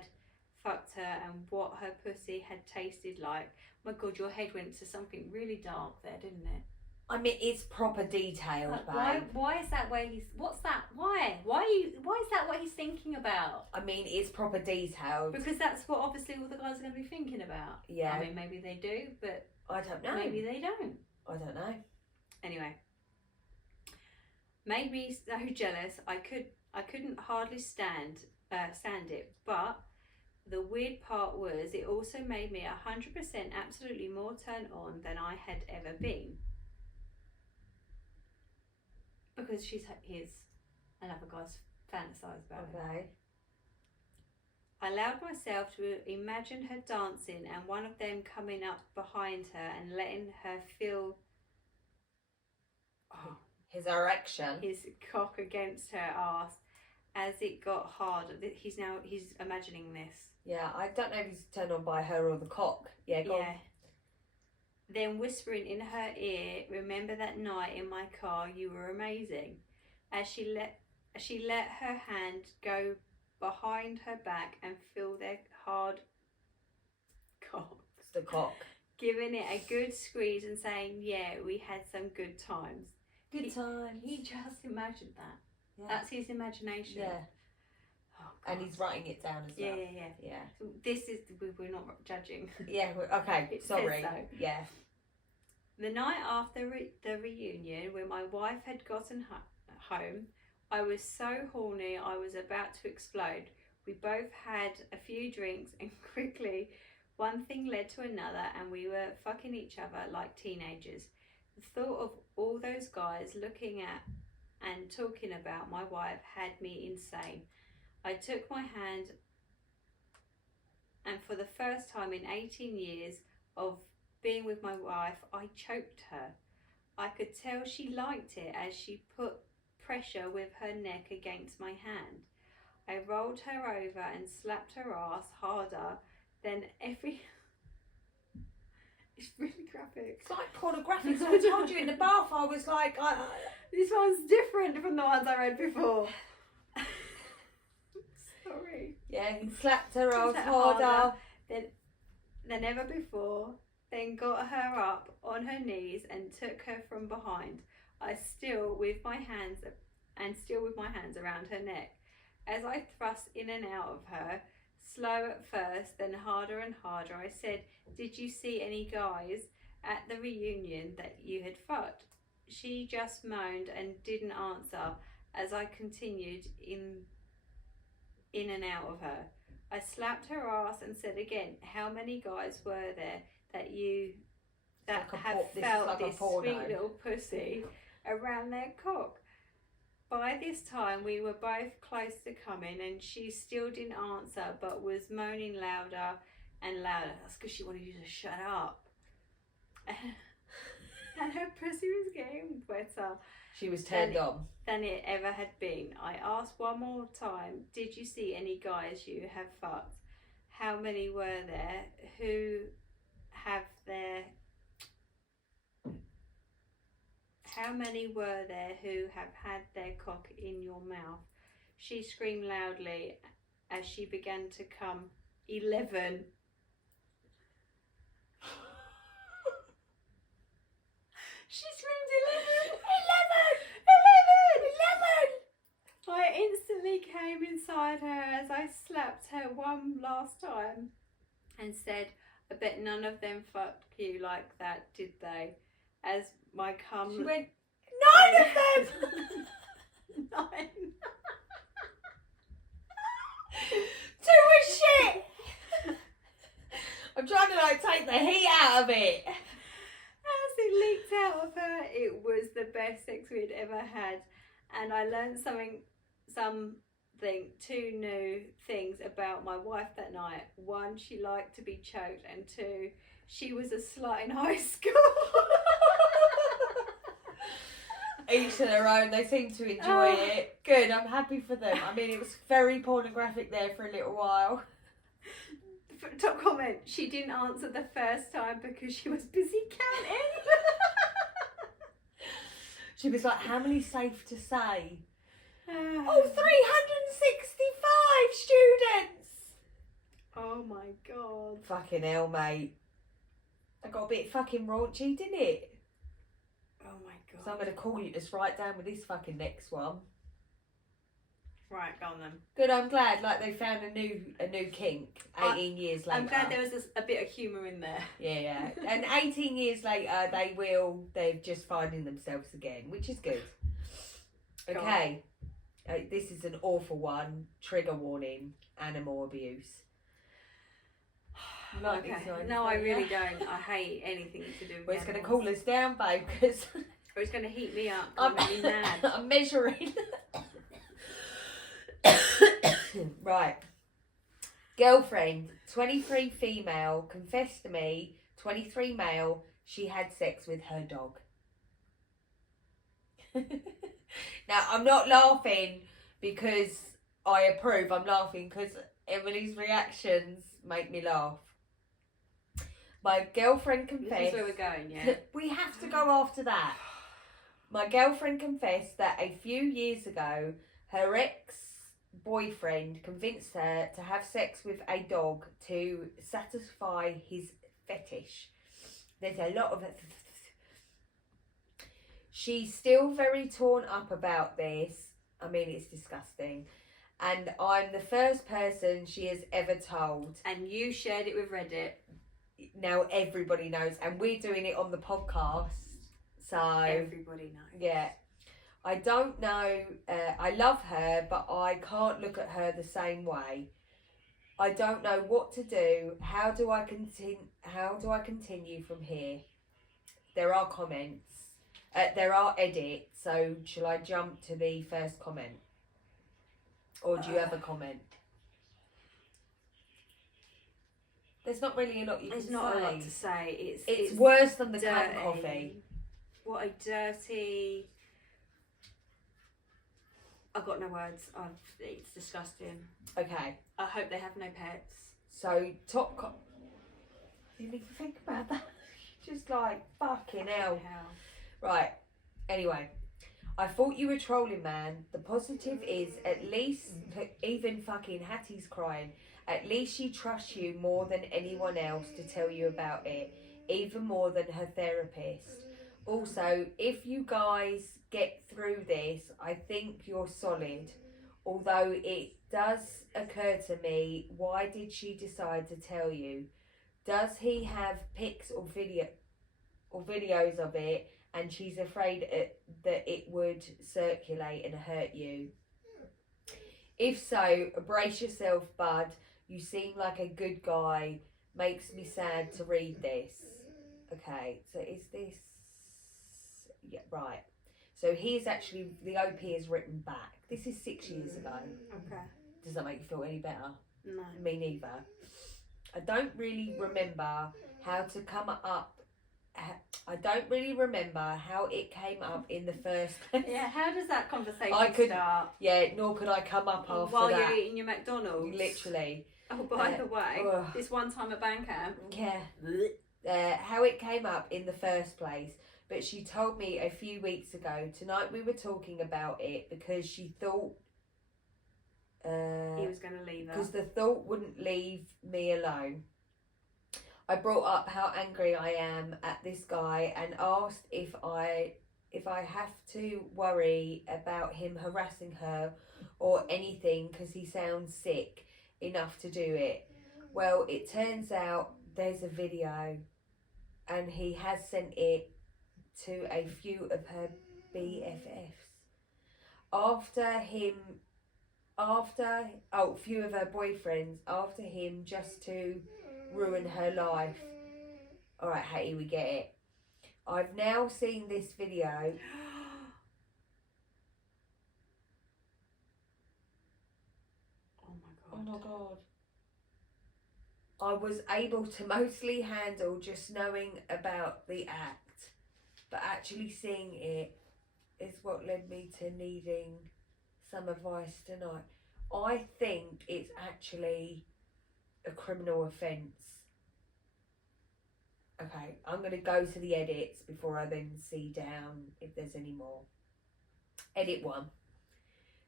fucked her and what her pussy had tasted like. My God, your head went to something really dark there, didn't it? I mean, it's proper detailed, Like, babe. why is that where he's... What's that? Why is that what he's thinking about? I mean, it's proper detailed. Because that's what obviously all the guys are going to be thinking about. Yeah. I mean, maybe they do, but I don't know. maybe they don't. I don't know. Anyway, made me so jealous. I couldn't hardly stand it. But the weird part was it also made me 100% absolutely more turned on than I had ever been. Because he's another guy's fantasised about it. Okay. I allowed myself to imagine her dancing and one of them coming up behind her and letting her feel His erection. his cock against her ass as it got harder. He's imagining this. Yeah, I don't know if he's turned on by her or the cock. Yeah, go on. Then whispering in her ear, "Remember that night in my car? You were amazing." As she let her hand go behind her back and feel their hard cock, It's the cock. giving it a good squeeze and saying, "Yeah, we had some good times." Good times. He just imagined that. Yeah. That's his imagination. Yeah. Oh, And God. he's writing it down as well. Yeah. Yeah. So this is, we're not judging. Yeah, okay, It says sorry. so. Yeah. The night after the reunion, when my wife had gotten home, I was so horny I was about to explode. We both had a few drinks and quickly one thing led to another and we were fucking each other like teenagers. The thought of all those guys looking at and talking about my wife had me insane. I took my hand and for the first time in 18 years of being with my wife, I choked her. I could tell she liked it as she put pressure with her neck against my hand. I rolled her over and slapped her ass harder than every... It's really graphic. It's like pornographic. So I told you in the bath, I was like... This one's different from the ones I read before. Sorry. Yeah, he slapped her ass Slapped harder. than ever before, then got her up on her knees and took her from behind. I still with my hands around her neck. As I thrust in and out of her, slow at first, then harder and harder, I said, "Did you see any guys at the reunion that you had fucked?" She just moaned and didn't answer as I continued in and out of her. I slapped her ass and said again, "How many guys were there that have felt this sweet little pussy around their cock?" By this time we were both close to coming and she still didn't answer but was moaning louder and louder. That's because she wanted you to shut up. And her pussy was getting wetter. She was turned on. Than it ever had been. I asked one more time, "Did you see any guys you have fucked? How many were there who have had their cock in your mouth?" She screamed loudly as she began to come. 11. She screamed 11! 11! 11! I instantly came inside her as I slapped her one last time and said, I bet none of them fucked you like that, did they? As my cum... She went, 9 of them! 9. Two was shit! I'm trying to like take the heat out of it. As it leaked out of her, it was the best sex we'd ever had. And I learned two new things about my wife that night. One, she liked to be choked, and two, she was a slut in high school. Each to their own, they seem to enjoy it. Good, I'm happy for them. I mean, it was very pornographic there for a little while. Top comment, she didn't answer the first time because she was busy counting. She was like, how many safe to say? 365 students! Oh my god. Fucking hell, mate. That got a bit fucking raunchy, didn't it? Oh my god. So I'm going to call you to strike down with this fucking next one. Right, go on then. Good, I'm glad. Like they found a new kink 18 years later. I'm glad there was a bit of humour in there. Yeah. And 18 years later, they're just finding themselves again, which is good. Okay. This is an awful one. Trigger warning. Animal abuse. Like okay. this one, No, I really don't. I hate anything to do with Well, it's going to animals. cool us down, babe, because Or it's going to heat me up. I'm really mad. I'm measuring. Right. Girlfriend, 23 female, confessed to me, 23 male, she had sex with her dog. Now, I'm not laughing because I approve. I'm laughing because Emily's reactions make me laugh. My girlfriend confessed... This is where we're going, yeah? We have to go after that. My girlfriend confessed that a few years ago, her ex-boyfriend convinced her to have sex with a dog to satisfy his fetish. There's a lot of it. She's still very torn up about this. I mean, it's disgusting. And I'm the first person she has ever told. And you shared it with Reddit. Now everybody knows. And we're doing it on the podcast. So... Everybody knows. Yeah. I don't know. I love her, but I can't look at her the same way. I don't know what to do. How do I continue from here? There are comments. There are edits. So shall I jump to the first comment? Or do you have a comment? There's not really a lot you can say. There's not a lot to say. It's worse than the dirty. cup of coffee. What a dirty... I've got no words. It's disgusting. Okay. I hope they have no pets. So, I didn't even think about that. Just like, fucking hell. Right. Anyway. I thought you were trolling, man. The positive is, at least, even fucking Hattie's crying, at least she trusts you more than anyone else to tell you about it. Even more than her therapist. Also, if you guys get through this, I think you're solid. Although it does occur to me, why did she decide to tell you? Does he have pics or videos of it, and she's afraid that it would circulate and hurt you? If so, brace yourself, bud. You seem like a good guy. Makes me sad to read this. Okay, so is this... Yeah, right. So he's actually, the OP has written back. This is 6 years ago. Okay. Does that make you feel any better? No. Me neither. I don't really remember how to come up. I don't really remember how it came up in the first place. Yeah, how does that conversation start? Yeah, nor could I come up after While that. you're eating your McDonald's? Literally. Oh, by the way, ugh. this one time at band camp. Yeah. How it came up in the first place. But she told me a few weeks ago. Tonight we were talking about it because she thought... he was going to leave her. Because the thought wouldn't leave me alone. I brought up how angry I am at this guy and asked if I have to worry about him harassing her or anything because he sounds sick enough to do it. Well, it turns out there's a video and he has sent it to a few of her BFFs. Few of her boyfriends after him just to ruin her life. Alright, Hattie, we get it. I've now seen this video. Oh my god. I was able to mostly handle just knowing about the act, but actually seeing it is what led me to needing some advice tonight. I think it's actually a criminal offence. Okay, I'm going to go to the edits before I then see down if there's any more. Edit 1.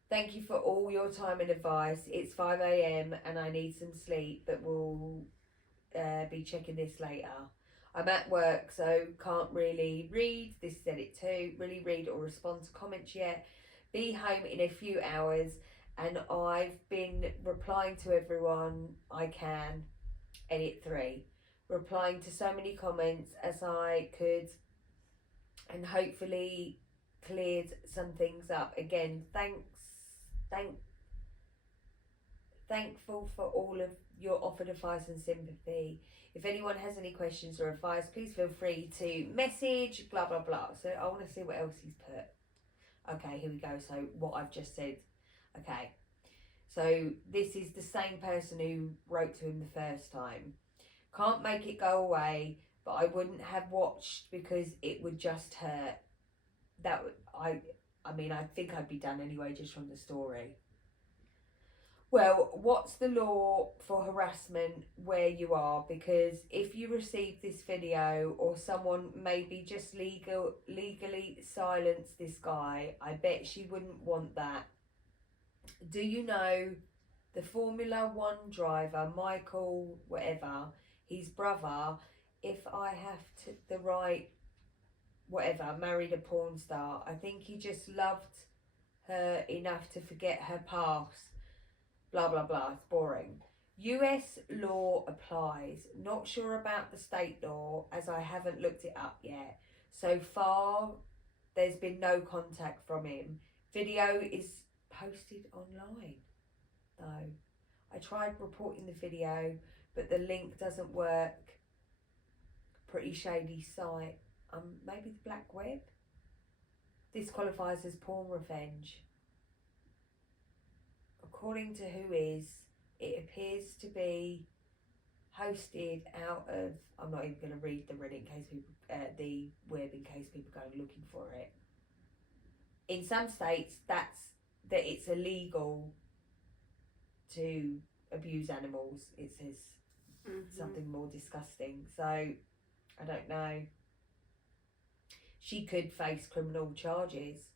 Thank you for all your time and advice. It's 5 a.m. and I need some sleep, but we'll be checking this later. I'm at work, so can't really read. This is edit 2. Really read or respond to comments yet. Be home in a few hours, and I've been replying to everyone I can. Edit 3. Replying to so many comments as I could, and hopefully cleared some things up. Again, thankful for all of your offered advice and sympathy. If anyone has any questions or advice, please feel free to message, blah, blah, blah. So I want to see what else he's put. Okay, here we go. So what I've just said. Okay. So this is the same person who wrote to him the first time. Can't make it go away, but I wouldn't have watched because it would just hurt. I think I'd be done anyway just from the story. Well, what's the law for harassment where you are? Because if you receive this video or someone maybe just legally silence this guy, I bet she wouldn't want that. Do you know the Formula 1 driver, Michael, whatever, his brother, if I have to, the right, whatever, married a porn star. I think he just loved her enough to forget her past. Blah, blah, blah. It's boring. US law applies. Not sure about the state law as I haven't looked it up yet. So far, there's been no contact from him. Video is posted online, though. I tried reporting the video, but the link doesn't work. Pretty shady site. Maybe the black web? This qualifies as porn revenge. According to Whois, it appears to be hosted out of, I'm not even going to read the Reddit in case people, the web in case people go looking for it. In some states, that it's illegal to abuse animals. It says something more disgusting. So, I don't know. She could face criminal charges.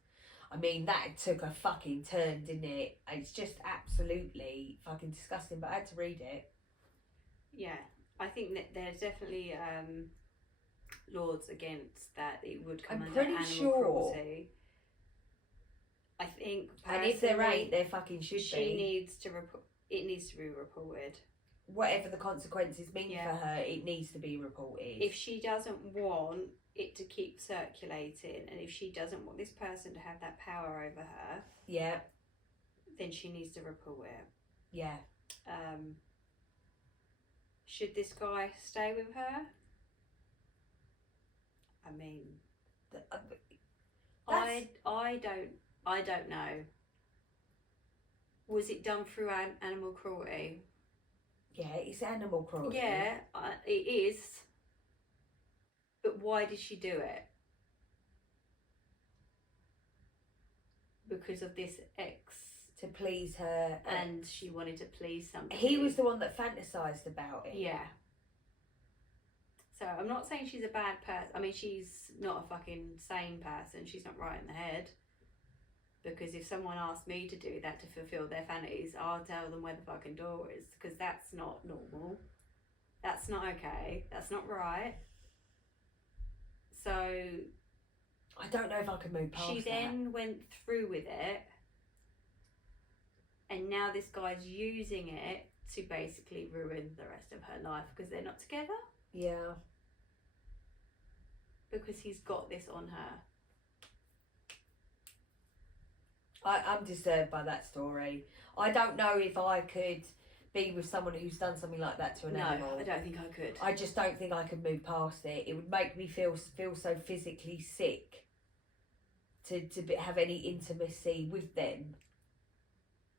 I mean, that took a fucking turn, didn't it? It's just absolutely fucking disgusting, but I had to read it. Yeah, I think that there's definitely laws against that. It would come under animal cruelty. I think, and if there ain't, there fucking should be. She needs to report. It needs to be reported. Whatever the consequences mean for her, it needs to be reported. If she doesn't want it to keep circulating, and if she doesn't want this person to have that power over her, then she needs to report it. Yeah. Should this guy stay with her? I mean, I don't know. Was it done through animal cruelty? Yeah, it's animal cruelty. Yeah, it is. But why did she do it? Because of this ex. To please her. And she wanted to please somebody. He was the one that fantasised about it. Yeah. So I'm not saying she's a bad person. I mean, she's not a fucking sane person. She's not right in the head. Because if someone asked me to do that to fulfill their fantasies, I'll tell them where the fucking door is. Because that's not normal. That's not okay. That's not right. So I don't know if I can move past she that. then went through with it, and now this guy's using it to basically ruin the rest of her life because they're not together. Yeah. Because he's got this on her. I'm disturbed by that story. I don't know if I could be with someone who's done something like that to an animal. No, I don't think I could. I just don't think I could move past it. It would make me feel so physically sick to have any intimacy with them.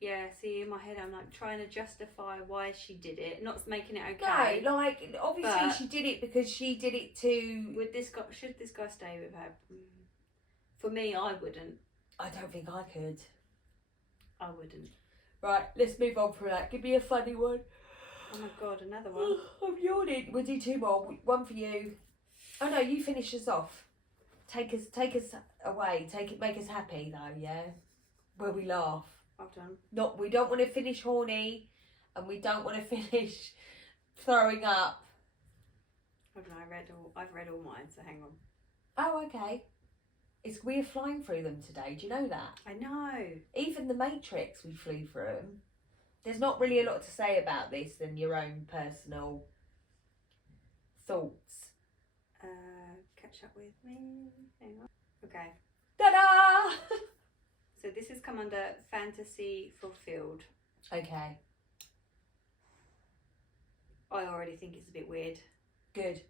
Yeah, see, in my head, I'm like trying to justify why she did it, not making it okay. No, like obviously But- she did it because she did it to. Should this guy stay with her? For me, I wouldn't. I don't think I could. I wouldn't. Right, let's move on from that. Give me a funny one. Oh my god, another one. I'm yawning. We'll do two more. One for you. Oh no, you finish us off. Take us away. Make us happy though. Yeah, where we laugh. Well done. Not. We don't want to finish horny, and we don't want to finish throwing up. I don't know, I've read all mine, so hang on. Oh, okay. We're flying through them today. Do you know that? I know. Even the Matrix, we flew through them. There's not really a lot to say about this than your own personal thoughts. Catch up with me. Hang on. Okay. Ta-da! So this has come under fantasy fulfilled. Okay, I already think it's a bit weird. good.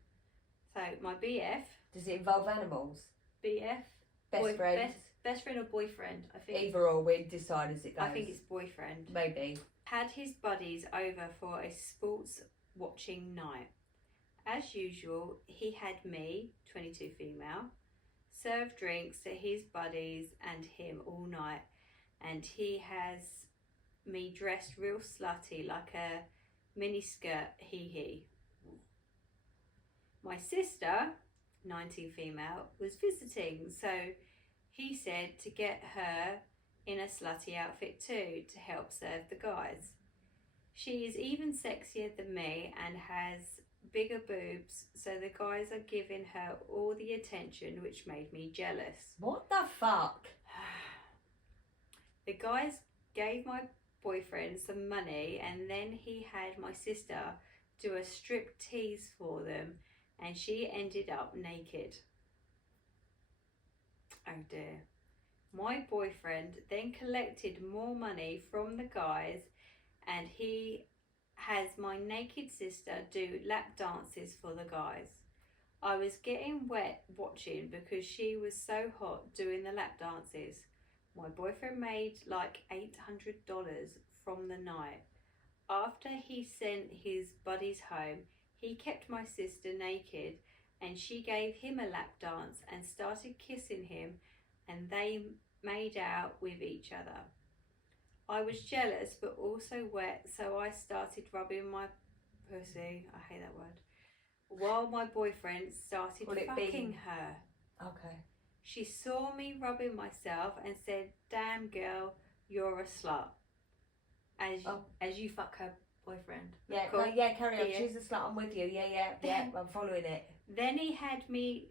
So my BF, Does it involve animals? best Friend? best friend or boyfriend, I think. Either or, we decide as it goes. I think it's boyfriend. Maybe. Had his buddies over for a sports watching night. As usual, he had me, 22 female, serve drinks to his buddies and him all night, and he has me dressed real slutty like a mini skirt, he. My sister, 19 female, was visiting, so he said to get her in a slutty outfit too to help serve the guys. She is even sexier than me and has bigger boobs, so the guys are giving her all the attention, which made me jealous. What the fuck? The guys gave my boyfriend some money, and then he had my sister do a strip tease for them, and she ended up naked. Oh dear. My boyfriend then collected more money from the guys, and he has my naked sister do lap dances for the guys. I was getting wet watching because she was so hot doing the lap dances. My boyfriend made like $800 from the night. After he sent his buddies home, he kept my sister naked, and she gave him a lap dance and started kissing him, and they made out with each other. I was jealous but also wet, so I started rubbing my pussy, I hate that word, while my boyfriend started fucking her. Okay. She saw me rubbing myself and said, "Damn girl, you're a slut." As you fuck her boyfriend. Yeah, Cool. no, yeah, carry on. Yeah. She's a slut, I'm with you. Yeah, I'm following it. Then he had me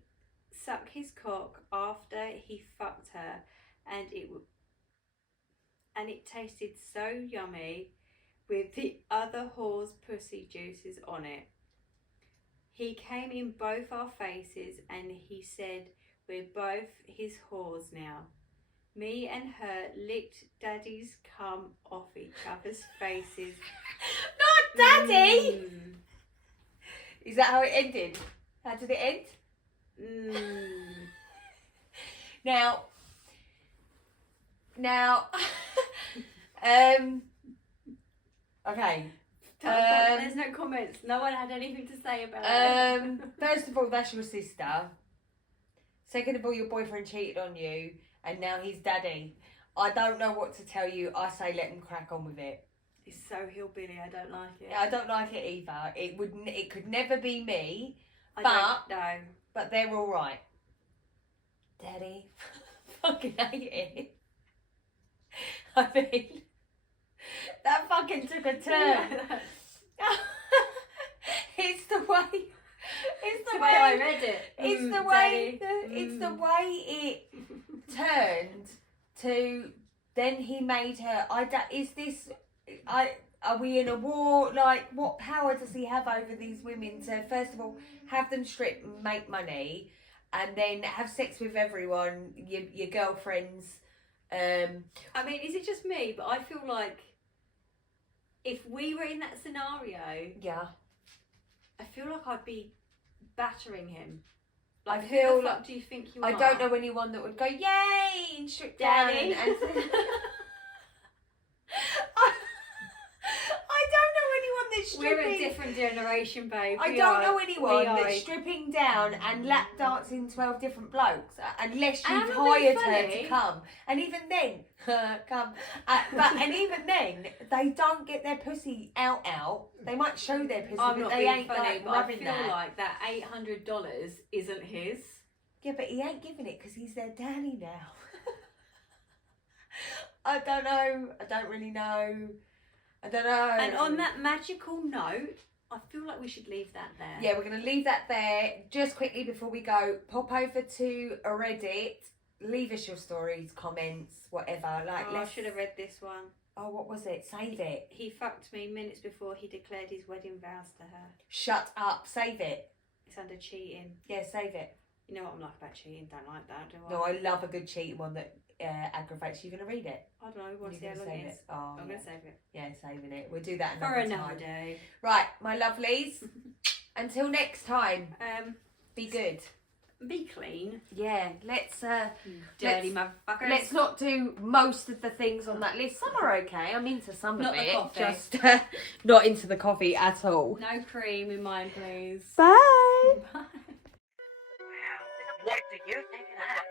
suck his cock after he fucked her, and it tasted so yummy with the other whore's pussy juices on it. He came in both our faces and he said, "We're both his whores now." Me and her licked daddy's cum off each other's faces. Not daddy! Mm. Is that how it ended? How did it end? Now, okay. There's no comments. No one had anything to say about it. First of all, that's your sister. Second of all, your boyfriend cheated on you, and now he's daddy. I don't know what to tell you. I say let him crack on with it. It's so hillbilly. I don't like it. Yeah, I don't like it either. It could never be me. No. But they're all right. Daddy, fucking hate it. I mean, that fucking took a turn. It's the way. It's the way I way. read it. It's the way. It's the way it turned to. Then he made her. Is this? Are we in a war? Like, what power does he have over these women to, first of all, have them strip and make money, and then have sex with everyone, your girlfriends? I mean, is it just me? But I feel like if we were in that scenario, Yeah. I feel like I'd be battering him. Like, I feel who the fuck like- do you think you are? I don't know anyone that would go, yay, and strip down. Daddy. And I don't know anyone that's stripping. We're a different generation, babe. I We don't are- know we anyone are that's a- stripping down and lap dancing 12 different blokes, unless And you've I'm not being hired her funny. to come. And even then, and even then, they don't get their pussy out. They might show their pussy, I'm but not they being ain't funny, like but I rubbing feel that. like that $800 isn't his. Yeah, but he ain't giving it because he's their daddy now. I don't know. I don't really know. I don't know. And on that magical note, I feel like we should leave that there. Yeah, we're going to leave that there. Just quickly before we go, pop over to Reddit. Leave us your stories, comments, whatever. Like, I should have read this one. Oh, what was it? Save it. He fucked me minutes before he declared his wedding vows to her. Shut up. Save it. It's under cheating. Yeah, save it. You know what I'm like about cheating? Don't like that, do I? No, I love a good cheating one that aggravates you. Going to read it? I don't know. We want to see You're how gonna long save it is. it. Oh, I'm yeah. going to save it. Yeah, saving it. We'll do that For another another time. day. Right, my lovelies. Until next time, Um, be good. be clean. Yeah, let's Dirty motherfuckers. let's not do most of the things on that list. Some are okay. I'm into some Not of the it. coffee. Just not into the coffee at all. No cream in mine, please. Bye. Bye. Wow. What do you think of that?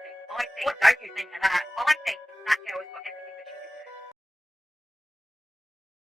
What don't you think of that? I think that girl has got everything